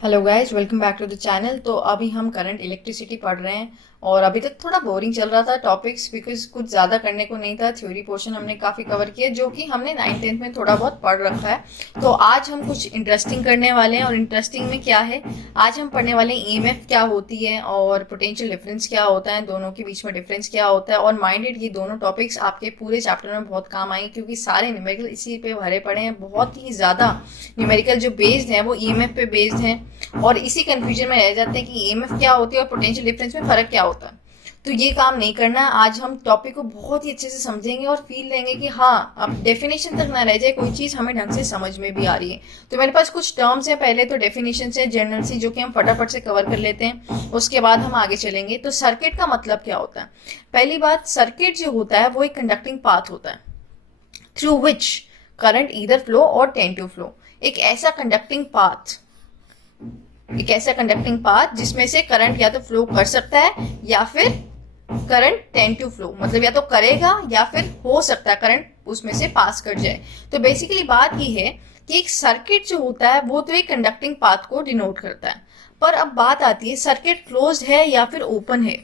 Hello guys, welcome back to the channel. तो अभी हम करंट इलेक्ट्रिसिटी पढ़ रहे हैं और अभी तक थोड़ा बोरिंग चल रहा था टॉपिक्स, बिकॉज कुछ ज़्यादा करने को नहीं था। थ्योरी पोर्शन हमने काफ़ी कवर किया जो कि हमने 9th-10th में थोड़ा बहुत पढ़ रखा है। तो आज हम कुछ इंटरेस्टिंग करने वाले हैं। और इंटरेस्टिंग में क्या है, आज हम पढ़ने वाले हैं ईएमएफ क्या होती है और पोटेंशियल डिफरेंस क्या होता है, दोनों के बीच में डिफरेंस क्या होता है। और माइंडेड, ये दोनों टॉपिक्स आपके पूरे चैप्टर में बहुत काम आएंगे क्योंकि सारे न्यूमेरिकल इसी पे भरे पड़े हैं। बहुत ही ज़्यादा न्यूमेरिकल जो बेस्ड हैं वो ईएमएफ पे बेस्ड हैं और इसी कंफ्यूजन में रह जाते हैं कि ईएमएफ क्या होती है और पोटेंशियल डिफरेंस में फर्क क्या होता है। तो ये काम नहीं करना है। आज हम टॉपिक को बहुत ही अच्छे से समझेंगे और फील लेंगे कि हाँ, अब डेफिनेशन तक ना रह जाए, कोई चीज़ हमें ढंग से समझ में भी आ रही है। तो मेरे पास कुछ टर्म्स हैं, पहले तो डेफिनेशन है जनरल सी, जो कि हम फटाफट से कवर कर लेते हैं, उसके बाद हम आगे चलेंगे। तो सर्किट का मतलब क्या होता है? पहली बात, सर्किट जो होता है वो एक कंडक्टिंग पाथ होता है through which current either flow और टेंड टू फ्लो। एक ऐसा कंडक्टिंग पाथ जिसमें से करंट या तो फ्लो कर सकता है या फिर करंट टेंड टू फ्लो, मतलब या तो करेगा या फिर हो सकता है करंट उसमें से पास कर जाए। तो बेसिकली बात ये है कि एक सर्किट जो होता है वो तो एक कंडक्टिंग पाथ को डिनोट करता है। पर अब बात आती है सर्किट क्लोज्ड है या फिर ओपन है।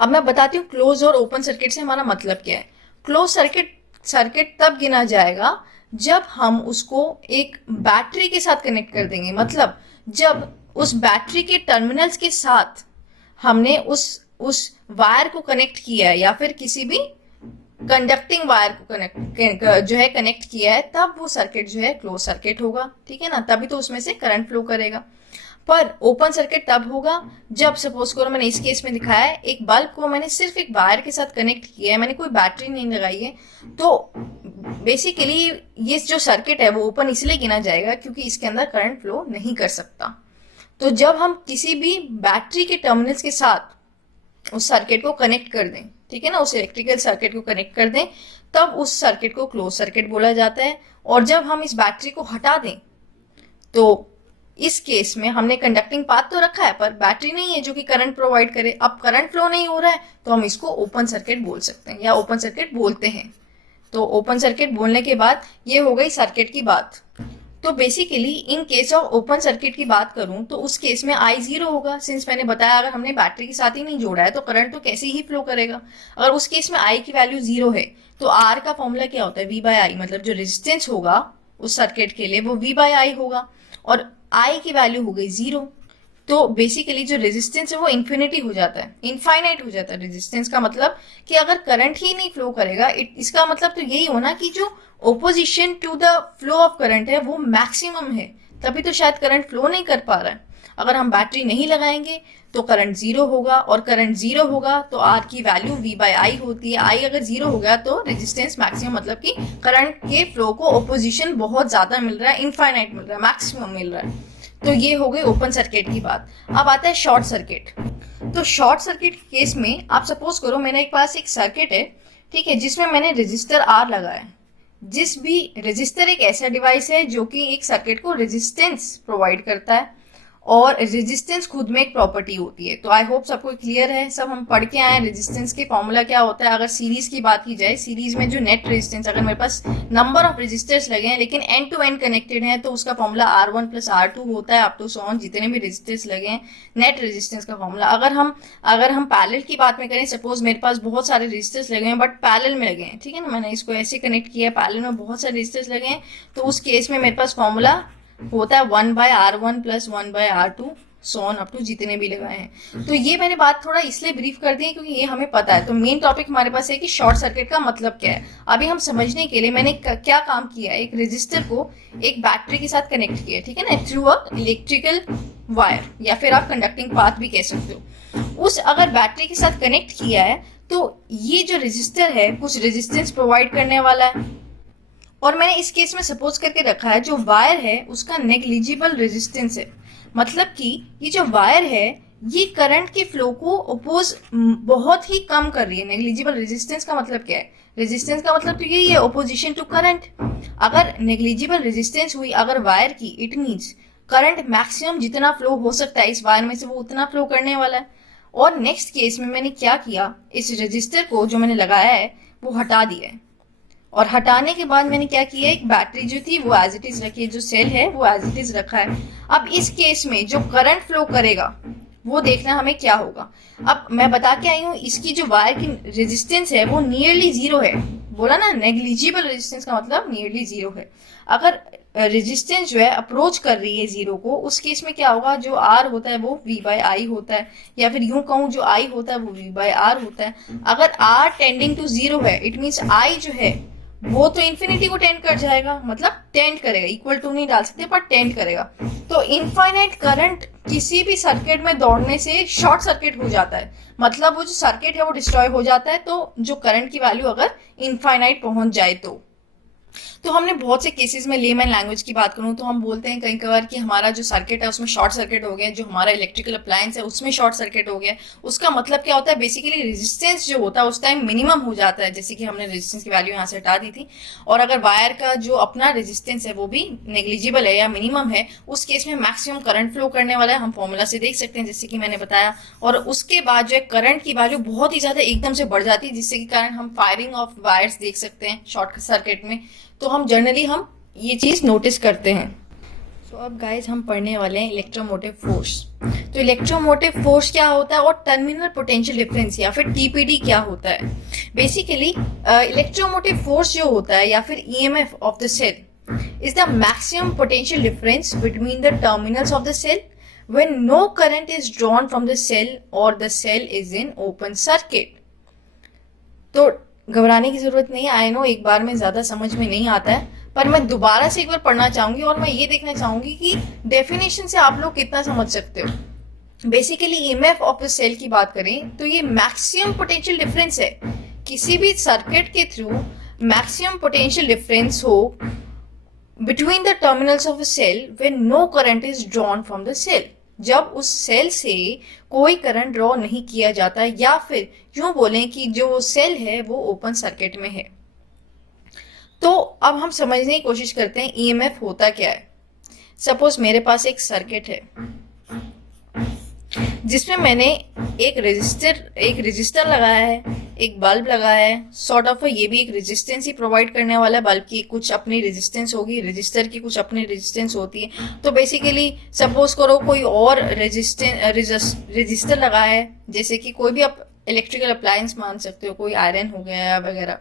अब मैं बताती हूँ क्लोज और ओपन सर्किट से हमारा मतलब क्या है। क्लोज सर्किट सर्किट तब गिना जाएगा जब हम उसको एक बैटरी के साथ कनेक्ट कर देंगे, मतलब जब उस बैटरी के टर्मिनल्स के साथ हमने उस वायर को कनेक्ट किया है या फिर किसी भी कंडक्टिंग वायर को कनेक्ट किया है, तब वो सर्किट जो है क्लोज सर्किट होगा। ठीक है ना, तभी तो उसमें से करंट फ्लो करेगा। पर ओपन सर्किट तब होगा जब, सपोज करो मैंने इस केस में दिखाया है, एक बल्ब को मैंने सिर्फ एक वायर के साथ कनेक्ट किया है, मैंने कोई बैटरी नहीं लगाई है। तो बेसिकली ये जो सर्किट है वो ओपन इसलिए गिना जाएगा क्योंकि इसके अंदर करंट फ्लो नहीं कर सकता। तो जब हम किसी भी बैटरी के टर्मिनल्स के साथ उस सर्किट को कनेक्ट कर दें, ठीक है ना, उस इलेक्ट्रिकल सर्किट को कनेक्ट कर दें, तब उस सर्किट को क्लोज सर्किट बोला जाता है। और जब हम इस बैटरी को हटा दें तो इस केस में हमने कंडक्टिंग पाथ तो रखा है पर बैटरी नहीं है जो कि करंट प्रोवाइड करे। अब करंट फ्लो नहीं हो रहा है तो हम इसको ओपन सर्किट बोल सकते हैं या ओपन सर्किट बोलते हैं। तो ओपन सर्किट बोलने के बाद ये हो गई सर्किट की बात। तो basically in case of open circuit की बात करूं तो उस केस में आई जीरो होगा, सिंस मैंने बताया अगर हमने बैटरी के साथ ही नहीं जोड़ा है तो करंट तो कैसे ही फ्लो करेगा। अगर उस केस में आई की वैल्यू जीरो है तो आर का फॉर्मूला क्या होता है, वी बाय आई, मतलब जो रेजिस्टेंस होगा उस सर्किट के लिए वो वी बाय आई होगा और आई की वैल्यू हो गई जीरो। तो बेसिकली जो रेजिस्टेंस है वो इन्फिनिटी हो जाता है, इनफाइनाइट हो जाता है। रेजिस्टेंस का मतलब कि अगर करंट ही नहीं फ्लो करेगा, इसका मतलब तो यही होना कि जो opposition to the flow of current है वो मैक्सिमम है, तभी तो शायद करंट फ्लो नहीं कर पा रहा है। अगर हम बैटरी नहीं लगाएंगे तो करंट जीरो होगा और करंट जीरो होगा तो आर की वैल्यू वी बाय आई होती है। आई अगर जीरो हो गया तो रेजिस्टेंस मैक्सिमम, मतलब कि करंट के फ्लो को ओपोजिशन बहुत ज्यादा मिल रहा है, इनफाइनाइट मिल रहा है, मैक्सिमम मिल रहा है। तो ये हो गई ओपन सर्किट की बात। अब आता है शॉर्ट सर्किट। तो शॉर्ट सर्किट के केस में आप सपोज करो मेरे पास एक सर्किट है, ठीक है, जिसमें मैंने रेजिस्टर आर लगाया है। जिस भी रेजिस्टर एक ऐसा डिवाइस है जो कि एक सर्किट को रेजिस्टेंस प्रोवाइड करता है और रेजिस्टेंस खुद में एक प्रॉपर्टी होती है। तो आई होप सबको क्लियर है, सब हम पढ़ के आए रेजिस्टेंस के फॉर्मूला क्या होता है। अगर सीरीज की बात की जाए, सीरीज में जो नेट रेजिस्टेंस, अगर मेरे पास नंबर ऑफ रेजिस्टर्स लगे हैं लेकिन एंड टू एंड कनेक्टेड है तो उसका फॉर्मूला R1 + R2 होता है, अप टू सो ऑन, जितने भी रेजिस्टर्स लगे हैं, नेट रेजिस्टेंस का फॉर्मूला। अगर हम पैरेलल की बात में करें, सपोज मेरे पास बहुत सारे रेजिस्टर्स लगे हैं बट पैरेलल में लगे हैं, ठीक है ना, मैंने इसको ऐसे कनेक्ट किया, पैरेलल में बहुत सारे रेजिस्टर्स लगे हैं, तो उस केस में मेरे पास फॉर्मूला होता है 1/R1 + 1/R2 so on up to जितने भी लगाए हैं। तो ये मैंने बात थोड़ा इसलिए ब्रीफ कर दी है क्योंकि ये हमें पता है। तो मेन टॉपिक हमारे पास है कि शॉर्ट सर्किट का मतलब क्या है। अभी हम समझने के लिए मैंने क्या काम किया, एक रेजिस्टर को एक बैटरी के साथ कनेक्ट किया, ठीक है ना, थ्रू अ इलेक्ट्रिकल वायर, या फिर आप कंडक्टिंग पाथ भी कह सकते हो। उस अगर बैटरी के साथ कनेक्ट किया है तो ये जो रेजिस्टर है कुछ रेजिस्टेंस प्रोवाइड करने वाला है। और मैंने इस केस में सपोज करके रखा है जो वायर है उसका नेग्लिजिबल रेजिस्टेंस है, मतलब कि ये जो वायर है ये करंट के फ्लो को अपोज बहुत ही कम कर रही है। नेग्लिजिबल रेजिस्टेंस का मतलब क्या है, रेजिस्टेंस का मतलब तो यही है अपोजिशन टू करंट। अगर नेग्लिजिबल रेजिस्टेंस हुई अगर वायर की, इट मीन्स करंट मैक्सिमम जितना फ्लो हो सकता है इस वायर में से वो उतना फ्लो करने वाला है। और नेक्स्ट केस में मैंने क्या किया, इस रेजिस्टर को जो मैंने लगाया है वो हटा दिया है और हटाने के बाद मैंने क्या किया, एक बैटरी जो थी वो एज इट इज रखी है, जो सेल है वो एज इट इज रखा है। अब इस केस में जो करंट फ्लो करेगा वो देखना हमें क्या होगा। अब मैं बता के आई हूँ इसकी जो वायर की रेजिस्टेंस है वो नियरली जीरो है, बोला ना नेग्लिजिबल रेजिस्टेंस का मतलब नियरली जीरो है। अगर रेजिस्टेंस जो है अप्रोच कर रही है जीरो को, उस केस में क्या होगा, जो आर होता है वो वी बाई आई होता है, या फिर यूं कहूं जो आई होता है वो वी बाई आर होता है। अगर आर टेंडिंग टू जीरो है इट मीन्स आई जो है वो तो इन्फिनिटी को टेंड कर जाएगा, मतलब टेंड करेगा, इक्वल टू नहीं डाल सकते पर टेंड करेगा। तो इनफाइनाइट करंट किसी भी सर्किट में दौड़ने से शॉर्ट सर्किट हो जाता है, मतलब वो जो सर्किट है वो डिस्ट्रॉय हो जाता है। तो जो करंट की वैल्यू अगर इनफाइनाइट पहुंच जाए तो हमने बहुत से केसेस में लेमैन लैंग्वेज की बात करूं तो हम बोलते हैं कई बार कि हमारा जो सर्किट है उसमें शॉर्ट सर्किट हो गया, जो हमारा इलेक्ट्रिकल अप्लायंस है उसमें शॉर्ट सर्किट हो गया। उसका मतलब क्या होता है, बेसिकली रेजिस्टेंस जो होता है उस टाइम मिनिमम हो जाता है, जैसे कि हमने रेजिस्टेंस की वैल्यू यहाँ से हटा दी थी। और अगर वायर का जो अपना रेजिस्टेंस है वो भी नेग्लिजिबल है या मिनिमम है, उस केस में मैक्सिमम करंट फ्लो करने वाला है, हम फॉर्मूला से देख सकते हैं जैसे कि मैंने बताया। और उसके बाद जो है करंट की वैल्यू बहुत ही ज्यादा एकदम से बढ़ जाती है, जिससे कि कारण हम फायरिंग ऑफ वायर्स देख सकते हैं शॉर्ट सर्किट में। तो हम जनरली हम ये चीज नोटिस करते हैं। सो अब गाइज हम पढ़ने वाले हैं इलेक्ट्रोमोटिव फोर्स। तो इलेक्ट्रोमोटिव फोर्स क्या होता है और टर्मिनल पोटेंशियल डिफरेंस या फिर टीपीडी क्या होता है। बेसिकली इलेक्ट्रोमोटिव फोर्स जो होता है या फिर EMF of the cell is the maximum potential difference between the terminals of the cell when no current is drawn from the cell और the cell is in open circuit. तो घबराने की जरूरत नहीं है, आई नो एक बार में ज्यादा समझ में नहीं आता है, पर मैं दोबारा से एक बार पढ़ना चाहूंगी और मैं ये देखना चाहूंगी कि डेफिनेशन से आप लोग कितना समझ सकते हो। Basically EMF of the cell की बात करें तो ये मैक्सिमम पोटेंशियल डिफरेंस है, किसी भी सर्किट के थ्रू मैक्सिमम पोटेंशियल डिफरेंस हो between the terminals of a cell when no current is drawn from the cell, जब उस सेल से कोई करंट ड्रॉ नहीं किया जाता, या फिर यूं बोलें कि जो सेल है वो ओपन सर्किट में है। तो अब हम समझने की कोशिश करते हैं ईएमएफ होता क्या है। सपोज मेरे पास एक सर्किट है जिसमें मैंने एक रजिस्टर लगाया है, एक बल्ब लगाया है, सॉर्ट ऑफ ये भी एक रेजिस्टेंस ही प्रोवाइड करने वाला है। बल्ब की कुछ अपनी रेजिस्टेंस होगी, रजिस्टर की कुछ अपनी रेजिस्टेंस होती है। तो बेसिकली सपोज करो कोई और रजिस्टर लगाया है, जैसे कि कोई भी आप इलेक्ट्रिकल अप्लायंस मान सकते हो, कोई आयरन हो गया वगैरह।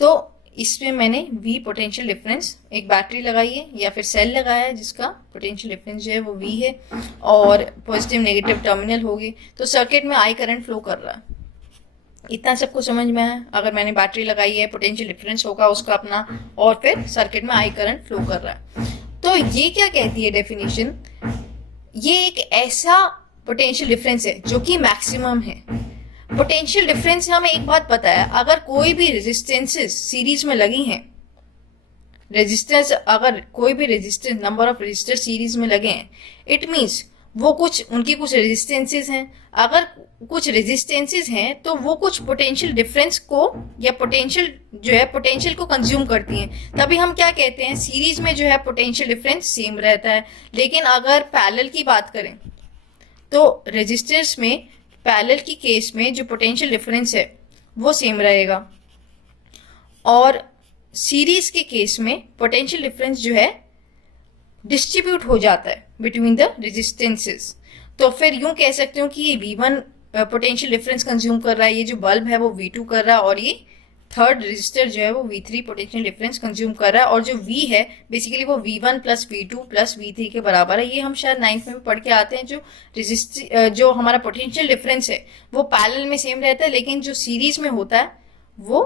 तो इसमें मैंने V पोटेंशियल डिफरेंस एक बैटरी लगाई है या फिर सेल लगाया है जिसका पोटेंशियल डिफरेंस जो है वो V है, और पॉजिटिव नेगेटिव टर्मिनल होगी। तो सर्किट में I करंट फ्लो कर रहा है, इतना सबको समझ में है। अगर मैंने बैटरी लगाई है पोटेंशियल डिफरेंस होगा उसका अपना, और फिर सर्किट में I करंट फ्लो कर रहा है। तो ये क्या कहती है डेफिनेशन, ये एक ऐसा पोटेंशियल डिफरेंस है जो कि मैक्सिमम है। पोटेंशियल डिफरेंस से हमें एक बात पता है, अगर कोई भी रेजिस्टेंसेस सीरीज में लगी हैं, रेजिस्टेंस अगर कोई भी resistance number of resistor series में लगे हैं, इट मींस वो कुछ उनकी कुछ रेजिस्टेंसेस हैं। अगर कुछ रेजिस्टेंसेस हैं तो वो कुछ पोटेंशियल डिफरेंस को या पोटेंशियल जो है पोटेंशियल को कंज्यूम करती हैं। तभी हम क्या कहते हैं, सीरीज में जो है पोटेंशियल डिफरेंस सेम रहता है। लेकिन अगर पैरेलल की बात करें तो रेजिस्टर्स में पैरेलल की केस में जो पोटेंशियल डिफरेंस है वो सेम रहेगा, और सीरीज के केस में पोटेंशियल डिफरेंस जो है डिस्ट्रीब्यूट हो जाता है बिटवीन द रेजिस्टेंसेस। तो फिर यूं कह सकते हो कि ये V1 पोटेंशियल डिफरेंस कंज्यूम कर रहा है, ये जो बल्ब है वो V2 कर रहा है, और ये थर्ड रजिस्टर जो है वो V3 पोटेंशियल डिफरेंस कंज्यूम कर रहा है। और जो V है बेसिकली वो V1 plus V2 plus V3 के बराबर है। ये हम शायद 9th में पढ़ के आते हैं। जो हमारा पोटेंशियल डिफरेंस है वो पैरेलल में सेम रहता है, लेकिन जो सीरीज में होता है वो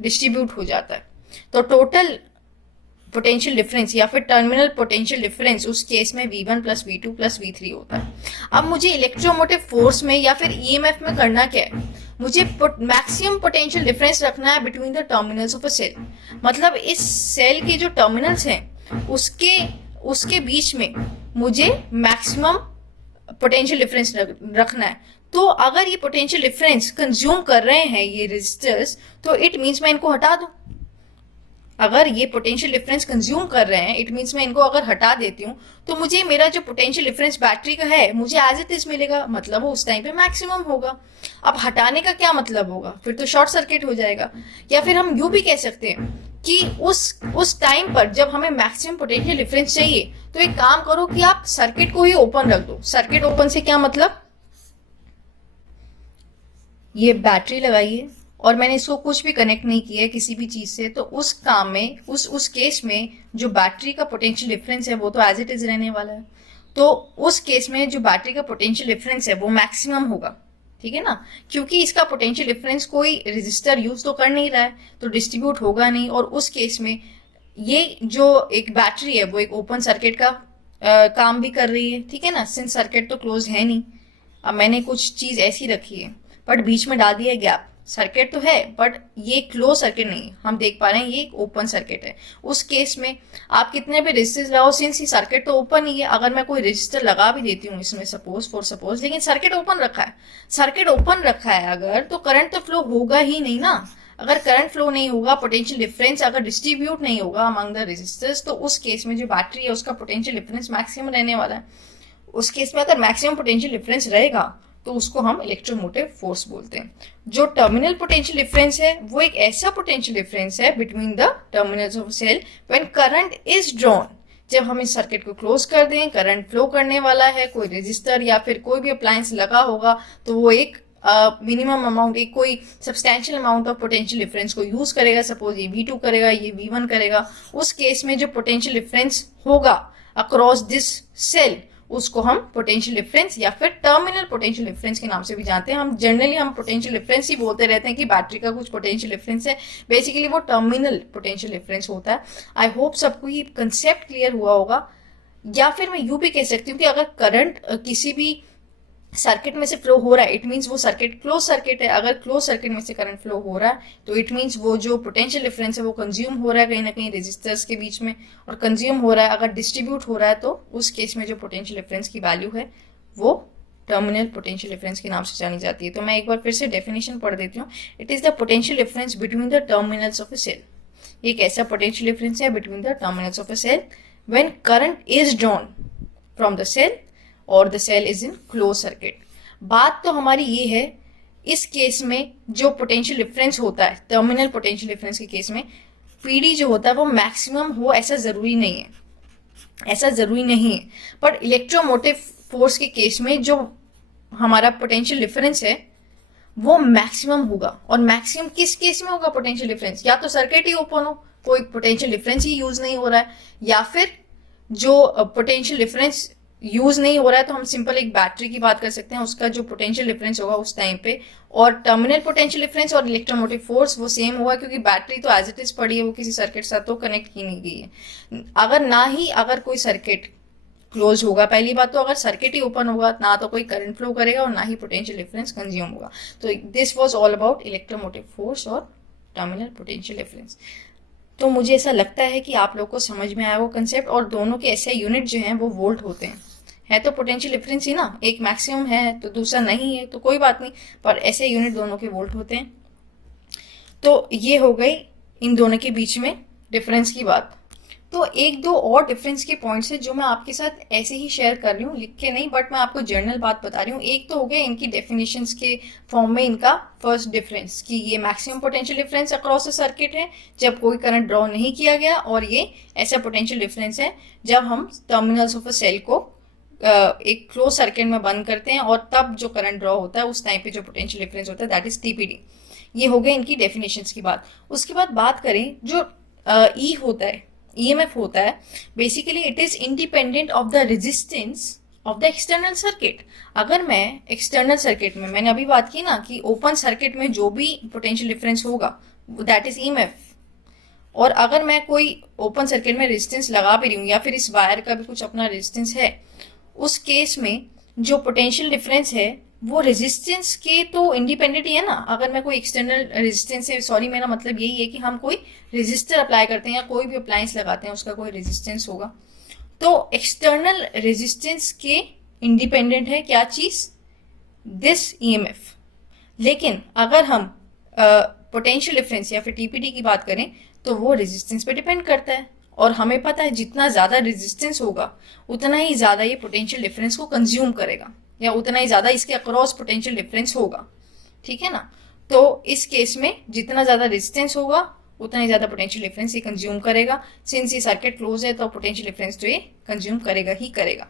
डिस्ट्रीब्यूट हो जाता है। तो टोटल पोटेंशियल डिफरेंस या फिर टर्मिनल पोटेंशियल डिफरेंस उस केस में V1 plus V2 plus V3 होता है। अब मुझे इलेक्ट्रोमोटिव फोर्स में या फिर ईएमएफ में करना क्या है, मुझे मैक्सिमम पोटेंशियल डिफरेंस रखना है between the terminals of a cell. मतलब इस सेल के जो टर्मिनल्स हैं उसके बीच में मुझे मैक्सिमम पोटेंशियल डिफरेंस रखना है। तो अगर ये पोटेंशियल डिफरेंस कंज्यूम कर रहे हैं ये रेजिस्टर्स, तो इट मीन्स मैं इनको हटा दूं। अगर ये पोटेंशियल डिफरेंस कंज्यूम कर रहे हैं इट मीन्स मैं इनको अगर हटा देती हूँ तो मुझे मेरा जो पोटेंशियल डिफरेंस बैटरी का है मुझे एज इट इज मिलेगा, मतलब वो उस टाइम पे मैक्सिमम होगा। अब हटाने का क्या मतलब होगा, फिर तो शॉर्ट सर्किट हो जाएगा। या फिर हम यूं भी कह सकते हैं कि उस टाइम पर जब हमें मैक्सिमम पोटेंशियल डिफरेंस चाहिए, तो एक काम करो कि आप सर्किट को ही ओपन रख दो। सर्किट ओपन से क्या मतलब, ये बैटरी लगाइए और मैंने इसको कुछ भी कनेक्ट नहीं किया है किसी भी चीज से, तो उस काम में उस केस में जो बैटरी का पोटेंशियल डिफरेंस है वो तो एज इट इज रहने वाला है। तो उस केस में जो बैटरी का पोटेंशियल डिफरेंस है वो मैक्सिमम होगा, ठीक है ना, क्योंकि इसका पोटेंशियल डिफरेंस कोई रेजिस्टर यूज तो कर नहीं रहा है, तो डिस्ट्रीब्यूट होगा नहीं। और उस केस में ये जो एक बैटरी है वो एक ओपन सर्किट का काम भी कर रही है, ठीक है ना, सिंस सर्किट तो क्लोज है नहीं। अब मैंने कुछ चीज ऐसी रखी है बट बीच में डाल दिया गैप, सर्किट तो है बट ये क्लोज सर्किट नहीं, हम देख पा रहे हैं ये एक ओपन सर्किट है। उस केस में आप कितने भी रेजिस्टर लगाओ, सिंस ये सर्किट तो ओपन ही है, अगर मैं कोई रेजिस्टर लगा भी देती हूँ इसमें सपोज, लेकिन सर्किट ओपन रखा है, सर्किट ओपन रखा है अगर, तो करंट तो फ्लो होगा ही नहीं ना। अगर करंट फ्लो नहीं होगा, पोटेंशियल डिफरेंस अगर डिस्ट्रीब्यूट नहीं होगा अमंग द रेजिस्टर्स, तो उस केस में जो बैटरी है उसका पोटेंशियल डिफरेंस मैक्सिमम रहने वाला है। उस केस में अगर मैक्सिमम पोटेंशियल डिफरेंस रहेगा तो उसको हम इलेक्ट्रोमोटिव फोर्स बोलते हैं। जो टर्मिनल पोटेंशियल डिफरेंस है वो एक ऐसा पोटेंशियल डिफरेंस है between the terminals of cell when current is drawn. जब हम इस सर्किट को क्लोज कर दें, करंट फ्लो करने वाला है, कोई रेजिस्टर या फिर कोई भी अप्लायंस लगा होगा, तो वो एक मिनिमम अमाउंट, एक कोई substantial amount of potential difference को यूज करेगा। सपोज ये V2 करेगा, ये V1 करेगा। उस केस में जो पोटेंशियल डिफरेंस होगा अक्रॉस दिस सेल उसको हम पोटेंशियल डिफरेंस या फिर टर्मिनल पोटेंशियल डिफरेंस के नाम से भी जानते हैं। हम जनरली हम पोटेंशियल डिफरेंस ही बोलते रहते हैं कि बैटरी का कुछ पोटेंशियल डिफरेंस है, बेसिकली वो टर्मिनल पोटेंशियल डिफरेंस होता है। आई होप सबको ये कंसेप्ट क्लियर हुआ होगा। या फिर मैं यूं भी कह सकती हूँ कि अगर करंट किसी भी सर्किट में से फ्लो हो रहा है, इट मीन्स वो सर्किट क्लोज सर्किट है। अगर क्लोज सर्किट में से करंट फ्लो हो रहा है तो इट मीन्स वो जो पोटेंशियल डिफरेंस है वो कंज्यूम हो रहा है कहीं ना कहीं रेजिस्टर्स के बीच में, और कंज्यूम हो रहा है, अगर डिस्ट्रीब्यूट हो रहा है तो उस केस में जो पोटेंशियल डिफरेंस की वैल्यू है वो टर्मिनल पोटेंशियल डिफरेंस के नाम से जानी जाती है। तो मैं एक बार फिर से डेफिनेशन पढ़ देती हूँ। It is the potential difference between the terminals of a cell. एक ऐसा पोटेंशियल डिफरेंस है between the terminals of a cell when current is drawn from the cell और the cell is in close circuit. बात तो हमारी ये है, इस केस में जो पोटेंशियल डिफरेंस होता है टर्मिनल पोटेंशियल डिफरेंस के केस में पीडी जो होता है वो मैक्सिमम हो, ऐसा जरूरी नहीं है, ऐसा जरूरी नहीं है। पर इलेक्ट्रोमोटिव फोर्स के केस में जो हमारा पोटेंशियल डिफरेंस है वो मैक्सिमम होगा। और मैक्सिमम किस केस में होगा पोटेंशियल डिफरेंस, या तो सर्किट ही ओपन हो, कोई पोटेंशियल डिफरेंस ही यूज नहीं हो रहा है, या फिर जो पोटेंशियल डिफरेंस यूज नहीं हो रहा है तो हम सिंपल एक बैटरी की बात कर सकते हैं, उसका जो पोटेंशियल डिफरेंस होगा उस टाइम पे, और टर्मिनल पोटेंशियल डिफरेंस और इलेक्ट्रोमोटिव फोर्स वो सेम होगा, क्योंकि बैटरी तो एज इट इज पड़ी है, वो किसी सर्किट साथ तो कनेक्ट की नहीं गई है। अगर कोई सर्किट क्लोज होगा, पहली बात तो अगर सर्किट ही ओपन होगा ना तो कोई करंट फ्लो करेगा और ना ही पोटेंशियल डिफरेंस कंज्यूम होगा। तो this was all about electromotive force और टर्मिनल पोटेंशियल डिफरेंस। तो मुझे ऐसा लगता है कि आप लोग को समझ में आया वो कंसेप्ट, और दोनों के ऐसे यूनिट जो हैं वो वोल्ट होते हैं। है तो पोटेंशियल डिफरेंस ही ना, एक मैक्सिमम है तो दूसरा नहीं है तो कोई बात नहीं, पर ऐसे यूनिट दोनों के वोल्ट होते हैं। तो ये हो गई इन दोनों के बीच में डिफरेंस की बात। तो एक दो और डिफरेंस के पॉइंट्स है जो मैं आपके साथ ऐसे ही शेयर कर रही हूँ, लिख के नहीं, बट मैं आपको जनरल बात बता रही हूँ। एक तो हो गया इनकी डेफिनेशंस के फॉर्म में इनका फर्स्ट डिफरेंस कि ये maximum potential difference across a circuit है जब कोई करंट ड्रॉ नहीं किया गया, और ये ऐसा पोटेंशियल डिफरेंस है जब हम टर्मिनल्स ऑफ अ सेल को एक क्लोज सर्किट में बंद करते हैं और तब जो करंट ड्रॉ होता है उस टाइम पे जो पोटेंशियल डिफरेंस होता है दैट इज टीपीडी। ये हो गए इनकी डेफिनेशंस की बात। उसके बाद बात करें जो ई होता है, ईएमएफ होता है, basically it is independent of the resistance of the external circuit. अगर मैं एक्सटर्नल सर्किट में, मैंने अभी बात की ना कि ओपन सर्किट में जो भी पोटेंशियल डिफरेंस होगा दैट इज ईएमएफ, और अगर मैं कोई ओपन सर्किट में रेजिस्टेंस लगा भी रही हूँ या फिर इस वायर का भी कुछ अपना रेजिस्टेंस है, उस केस में जो पोटेंशियल डिफरेंस है वो रेजिस्टेंस के तो इंडिपेंडेंट ही है ना। अगर मैं कोई एक्सटर्नल रेजिस्टेंस है, सॉरी मेरा मतलब यही है कि हम कोई रेजिस्टर अप्लाई करते हैं या कोई भी अप्लायंस लगाते हैं उसका कोई रेजिस्टेंस होगा, तो एक्सटर्नल रेजिस्टेंस के इंडिपेंडेंट है क्या चीज, दिस ईएमएफ। लेकिन अगर हम पोटेंशियल डिफरेंस या फिर टीपीडी की बात करें तो वो रेजिस्टेंस पे डिपेंड करता है, और हमें पता है जितना ज्यादा रेजिस्टेंस होगा उतना ही ज्यादा ये पोटेंशियल डिफरेंस को कंज्यूम करेगा, या उतना ही ज्यादा इसके अक्रॉस पोटेंशियल डिफरेंस होगा, ठीक है ना। तो इस केस में जितना ज्यादा रेजिस्टेंस होगा उतना ही ज़्यादा पोटेंशियल डिफरेंस ये कंज्यूम करेगा। सिंस ये सर्किट क्लोज है तो पोटेंशियल डिफरेंस तो ये कंज्यूम करेगा ही करेगा।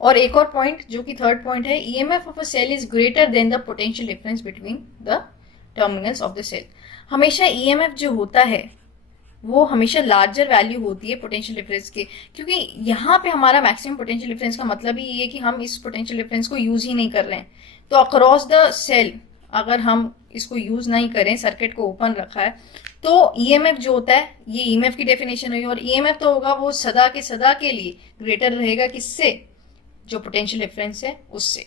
और एक और पॉइंट जो कि थर्ड पॉइंट है, EMF of a cell is greater than the potential difference between the terminals of the cell. हमेशा ईएमएफ जो होता है वो हमेशा लार्जर वैल्यू होती है पोटेंशियल डिफरेंस के, क्योंकि यहाँ पे हमारा मैक्सिमम पोटेंशियल डिफरेंस का मतलब ही ये है कि हम इस पोटेंशियल डिफरेंस को यूज ही नहीं कर रहे हैं। तो अक्रॉस द सेल अगर हम इसको यूज नहीं करें, सर्किट को ओपन रखा है, तो ईएमएफ जो होता है ये ईएमएफ की डेफिनेशन हुई, और ईएमएफ तो होगा वो सदा के लिए ग्रेटर रहेगा किससे, जो पोटेंशियल डिफरेंस है उससे।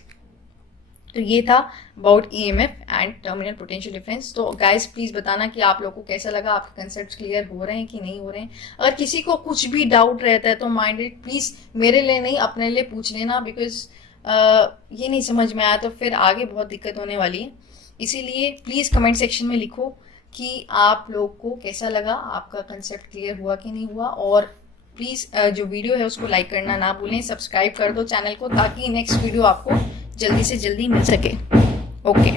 तो ये था about EMF and terminal potential difference. तो गाइस प्लीज बताना कि आप लोगों को कैसा लगा, आपके कंसेप्ट क्लियर हो रहे हैं कि नहीं हो रहे हैं। अगर किसी को कुछ भी डाउट रहता है तो माइंडेड प्लीज मेरे लिए नहीं अपने लिए पूछ लेना, बिकॉज ये नहीं समझ में आया तो फिर आगे बहुत दिक्कत होने वाली है। इसीलिए प्लीज कमेंट सेक्शन में लिखो कि आप लोग को कैसा लगा, आपका कंसेप्ट क्लियर हुआ कि नहीं हुआ। और प्लीज जो वीडियो है उसको लाइक करना ना भूलें, सब्सक्राइब कर दो चैनल को ताकि नेक्स्ट वीडियो आपको जल्दी से जल्दी मिल सके। ओके।